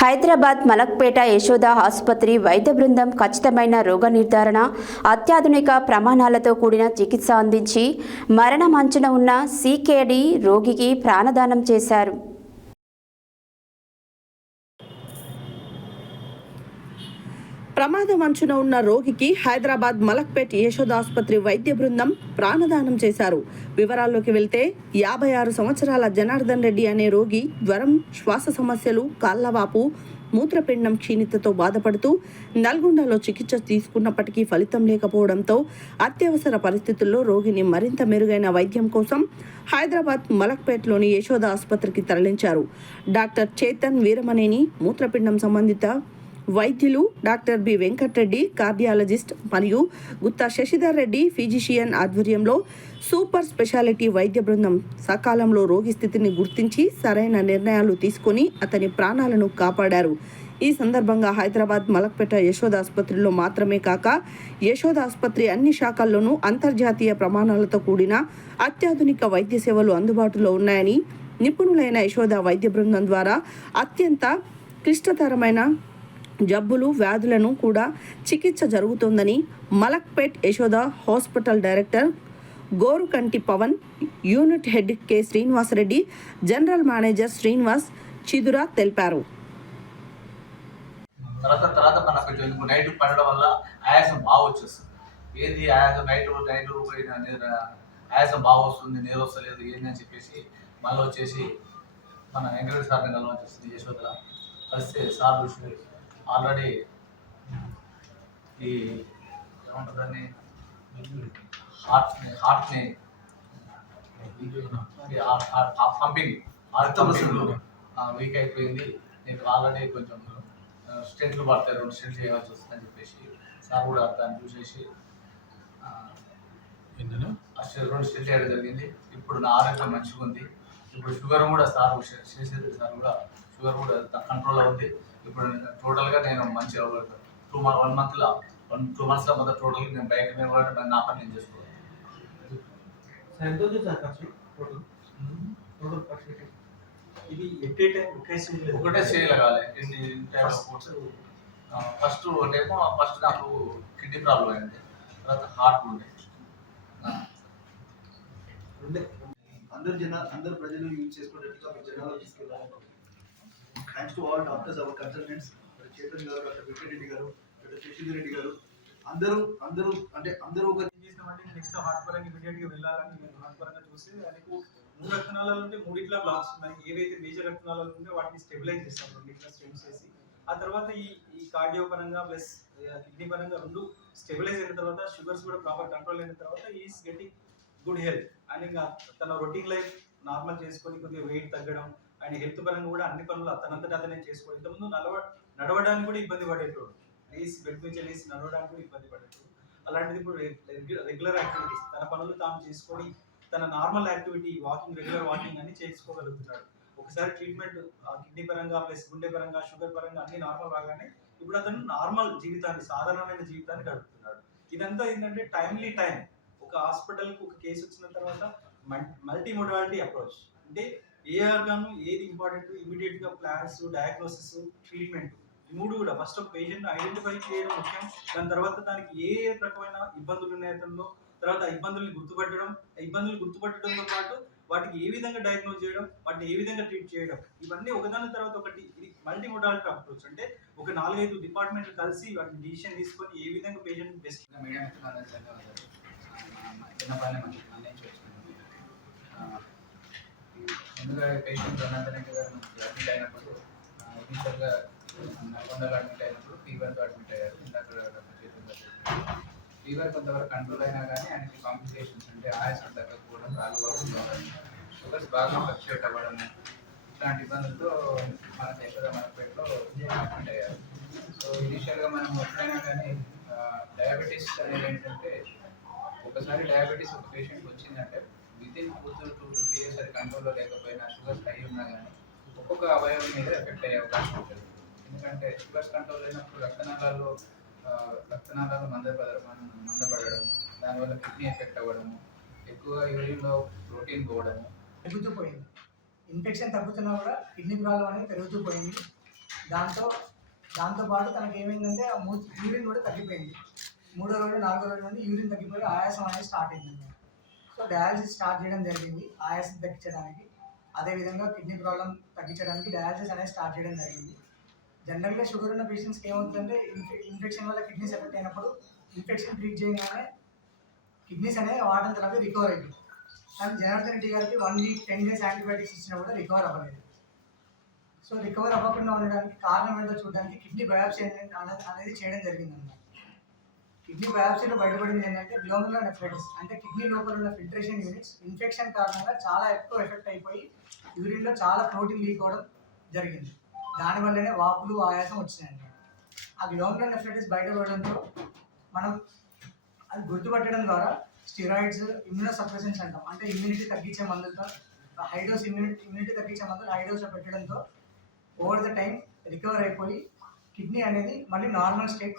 హైదరాబాద్ మలక్పేట యశోద ఆసుపత్రి వైద్య బృందం ఖచ్చితమైన రోగ నిర్ధారణ అత్యాధునిక ప్రమాణాలతో కూడిన చికిత్స అందించి మరణమంచున ఉన్న సీకేడీ రోగికి ప్రాణదానం చేశారు. ప్రమాదం అంచున ఉన్న రోగికి హైదరాబాద్ మలక్పేట్ యశోద ఆసుపత్రి వైద్య బృందం ప్రాణదానం చేశారు. వివరాల్లోకి వెళ్తే యాభై ఆరు సంవత్సరాల జనార్దన్ రెడ్డి అనే రోగి జ్వరం శ్వాస సమస్యలు కాళ్ళవాపు మూత్రపిండం క్షీణితతో బాధపడుతూ నల్గొండలో చికిత్స తీసుకున్నప్పటికీ ఫలితం లేకపోవడంతో అత్యవసర పరిస్థితుల్లో రోగిని మరింత మెరుగైన వైద్యం కోసం హైదరాబాద్ మలక్పేట్లోని యశోద ఆసుపత్రికి తరలించారు. డాక్టర్ చేతన్ వీరమనేని మూత్రపిండం సంబంధిత వైద్యులు డాక్టర్ బి వెంకట్రెడ్డి కార్డియాలజిస్ట్ మరియు గుత్తా శశిధర్ రెడ్డి ఫిజిషియన్ ఆధ్వర్యంలో సూపర్ స్పెషాలిటీ వైద్య బృందం సకాలంలో రోగి స్థితిని గుర్తించి సరైన నిర్ణయాలు తీసుకొని అతని ప్రాణాలను కాపాడారు. ఈ సందర్భంగా హైదరాబాద్ మలక్పేట యశోద ఆసుపత్రిలో మాత్రమే కాక యశోద ఆసుపత్రి అన్ని శాఖల్లోనూ అంతర్జాతీయ ప్రమాణాలతో కూడిన అత్యాధునిక వైద్య సేవలు అందుబాటులో ఉన్నాయని నిపుణులైన యశోద వైద్య బృందం ద్వారా అత్యంత క్లిష్టతరమైన జబ్బులు వ్యాధులను కూడా చికిత్స జరుగుతోందని Malakpet Yashoda hospital director Gorukanti Pavan unit head K Srinivasreddy general manager Srinivas Chidura తెలిపారు. తర్వాత తర్వాత మనకు నైట్ పడడం వల్ల ఆయాసం బాగా వచ్చేస్తుంది. ఏంది ఆయాసం? నైట్ నైట్ పోయిన ఆయాసం బాగా వస్తుంది నీరు వస్తలేదు ఏంది అని చెప్పేసి మళ్ళీ వచ్చేసి మన వెంకటేశ్వర సార్ని కలవని వచ్చేసింది యశోదల కలిస్తే సార్ చూసి ఆల్రెడీ ఈ ఏమంటుందని హార్ట్ని హార్ట్ని పంపింగ్ పంపింగ్ వీక్ అయిపోయింది. నీకు ఆల్రెడీ కొంచెం స్టెంట్లు పడతాయి రెండు స్టెంట్లు చేయవలసి వస్తుందని చెప్పేసి సార్ కూడా దాన్ని చూసేసి రెండు స్టెంట్లు చేయడం జరిగింది. ఇప్పుడు నా ఆరోగ్యం మంచిగా ఉంది ఇప్పుడు షుగర్ కూడా సార్ చేసేది సార్ కూడా షుగర్ కూడా కంట్రోల్లో ఉంది. ఇప్పుడు టోటల్గా నేను మంచిగా టూ మంత్ వన్ మంత్లో వన్ టూ మంత్స్లో మొత్తం టోటల్గా నేను బయట మీద కూడా నా పని నేను చేసుకోవాలి టోటల్? టోటల్? ఇది ఎట్టే టైం ఒకే సీజన్ ఒకటే చేయగలగాలి ఎన్ని టైప్స్ ఫుడ్స్ ఫస్ట్ ఏమో ఫస్ట్ నాకు కిడ్నీ ప్రాబ్లం అయింది. తర్వాత హార్ట్ ఉండే. అందరు జన అందరు ప్రజలు యూజ్ చేసుకునేట్టుగా మీ జనాల్లో తీసుకెళ్ళాలి. Thanks to all doctors our consultants Chetan గారు డాక్టర్ వెంకటరెడ్డి గారు డాక్టర్ శశిధర్ రెడ్డి గారు అందరూ అందరూ అంటే అందరూ ఒక చేసినామంటే నెక్స్ట్ హార్ట్ పరంగా ఇమీడియట్గా వెళ్ళాలని నేను హార్ట్ పరంగా చూసి ఆయనకు మూడు రక్తనాళాలు ఉంటే మూడిట్లా బ్లాక్స్ ఉన్నాయి. ఏవైతే మేజర్ రక్తనాళాలు ఉంటే వాటిని స్టెబిలైజ్ చేస్తాం. రెండిట్లా స్టెమ్స్ చేసి. ఆ తర్వాత ఈ ఈ కార్డియో పరంగా ప్లస్ కిడ్నీ పరంగా రెండు స్టెబిలైజ్ అయిన తర్వాత షుగర్స్ కూడా ప్రాపర్ కంట్రోల్ అయిన తర్వాత is getting good health and ఇంకా తన రొటీన్ లైఫ్ నార్మల్ చేసుకొని కొద్దిగా వెయిట్ తగ్గడం ఆయన హెల్త్ పరంగా కూడా అన్ని పనులు అతనంతట అతనే చేసుకోవాలి ఇంతకుముందు నడవ నడవడానికి కూడా ఇబ్బంది పడేటోడు. లేసి బెడ్ నుంచి లేసి నడవడానికి కూడా ఇబ్బంది పడేటోడు. అలాంటిది ఇప్పుడు రెగ్యులర్ యాక్టివిటీస్. తన పనులు తాను చేసుకొని తన normal activity walking regular walking అని చేసుకోగలుగుతున్నాడు. ఒకసారి ట్రీట్మెంట్ కిడ్నీ పరంగా ప్లస్ గుండె పరంగా షుగర్ పరంగా అన్ని నార్మల్ రాగానే ఇప్పుడు అతను నార్మల్ జీవితాన్ని సాధారణమైన జీవితాన్ని గడుపుతున్నాడు. ఇదంతా ఏంటంటే టైమ్లీ టైం ఒక హాస్పిటల్కి ఒక కేసు వచ్చిన తర్వాత మల్టీ మొడాలిటీ అప్రోచ్. అంటే ఏ ఆర్గాను ఏది ఇంపార్టెంట్ ఇమీడియట్గా ప్లాన్స్ డయాగ్నోసిస్ ట్రీట్మెంట్ మూడు కూడా. ఫస్ట్ పేషెంట్ ఐడెంటిఫై చేయడం ముఖ్యం. దాని తర్వాత దానికి ఏ రకమైన ఇబ్బందులు ఉన్నాయి అతనిలో? తర్వాత ఆ ఇబ్బందుల్ని గుర్తుపట్టడం. ఆ ఇబ్బందులు గుర్తుపట్టడంతో పాటు వాటికి ఏ విధంగా డయాగ్నోస్ చేయడం? వాటిని ఏ విధంగా ట్రీట్ చేయడం? ఇవన్నీ ఒకదాని తర్వాత ఒకటి. ఇది మల్టీ మోడాలిటీ అప్రోచ్ అంటే ఒక నాలుగైదు డిపార్ట్మెంట్లు కలిసి వాటిని డిసిషన్ తీసుకొని ఏ విధంగా పేషెంట్ బెస్ట్ ఇంకా మీడియా ధన్యవాదాలు మంచి ముందుగా పేషెంట్ అనంతరం గారు మనకి అడ్మిట్ అయినప్పుడు ఇనిషియల్గా నల్గొండలో అడ్మిట్ అయినప్పుడు ఫీవర్తో అడ్మిట్ అయ్యారు ఇందాక డాక్టర్ చేతులు ఫీవర్ కొంతవరకు కంట్రోల్ అయినా కానీ ఆయనకి కాంప్లికేషన్స్ అంటే ఆయాసం తగ్గకపోవడం రాళ్ళు బాగుండడం షుగర్స్ బాగా ఫ్లక్చుయేట్ అవ్వడం ఇట్లాంటి ఇబ్బందులతో మన యశోద మనపేటలో అడ్మిట్ అయ్యారు. సో ఇనిషియల్గా మనం ఎప్పుడైనా కానీ డయాబెటీస్ అనేది ఏంటంటే ఒకసారి డయాబెటీస్ ఒక పేషెంట్ వచ్చిందంటే వితిన్ కూతురు టూ టూ త్రీ ఇయర్స్ అది కంట్రోల్లో లేకపోయినా షుగర్స్ హై ఉన్నా కానీ ఒక్కొక్క అవయవం మీద ఎఫెక్ట్ అయ్యే అవకాశం ఉంటుంది. ఎందుకంటే షుగర్స్ కంట్రోల్ అయినప్పుడు రక్తనాళాల్లో రక్తనాళాలు మందపడ మందపడడం దానివల్ల కిడ్నీ ఎఫెక్ట్ అవ్వడము ఎక్కువగా యూరిన్లో ప్రోటీన్ పోవడము. పెరుగుతూ పోయింది. ఇన్ఫెక్షన్ తగ్గుతున్నా కూడా కిడ్నీ ప్రాబ్లం అనేది పెరుగుతూ పోయింది. దాంతో దాంతో పాటు తనకి ఏమైందంటే ఆ మూ యూరిన్ కూడా తగ్గిపోయింది. మూడో రోజు నాలుగో రోజు నుండి యూరిన్ తగ్గిపోయి ఆయాసం అనేది స్టార్ట్ అయింది. సో డయాలసిస్ స్టార్ట్ చేయడం జరిగింది ఆయాసం తగ్గించడానికి. అదేవిధంగా కిడ్నీ ప్రాబ్లం తగ్గించడానికి డయాలసిస్ అనేది స్టార్ట్ చేయడం జరిగింది. జనరల్గా షుగర్ ఉన్న పేషెంట్స్కి ఏమవుతుందంటే ఇన్ఫెక్షన్ వల్ల కిడ్నీస్ ఎఫెక్ట్ అయినప్పుడు ఇన్ఫెక్షన్ ట్రీట్ చేయగానే కిడ్నీస్ అనేవి వాడడం తర్వాత రికవర్ అయిపోయింది కానీ జనార్దన్ రెడ్డి గారికి one week ten days antibiotics ఇచ్చినా కూడా రికవర్ అవ్వలేదు. సో రికవర్ అవ్వకుండా ఉండడానికి కారణం ఏంటో చూడడానికి కిడ్నీ బయాప్సీ అనేది చేయడం జరిగింది అన్నమాట కిడ్నీ బయాప్సీలో బయటపడింది ఏంటంటే గ్లోములర్ నెఫ్రైటిస్ అంటే కిడ్నీ లోపల ఉన్న ఫిల్ట్రేషన్ యూనిట్స్ ఇన్ఫెక్షన్ కారణంగా చాలా ఎక్కువ ఎఫెక్ట్ అయిపోయి యూరిన్లో చాలా ప్రోటీన్ లీక్ అవ్వడం జరిగింది. దానివల్లనే వాపులు ఆయాసం వచ్చినాయండి ఆ గ్లోములర్ నెఫ్రైటిస్ బయటపడడంతో మనం అది గుర్తుపట్టడం ద్వారా స్టిరాయిడ్స్ ఇమ్యూనో సప్రెసెన్స్ అంటాం. అంటే ఇమ్యూనిటీ తగ్గించే మందులతో హైడోస్ ఇమ్యూనిటీ ఇమ్యూనిటీ తగ్గించే మందులు హైడోస్లో పెట్టడంతో ఓవర్ ద టైం రికవర్ అయిపోయి కిడ్నీ అనేది మళ్ళీ నార్మల్ స్టేట్కి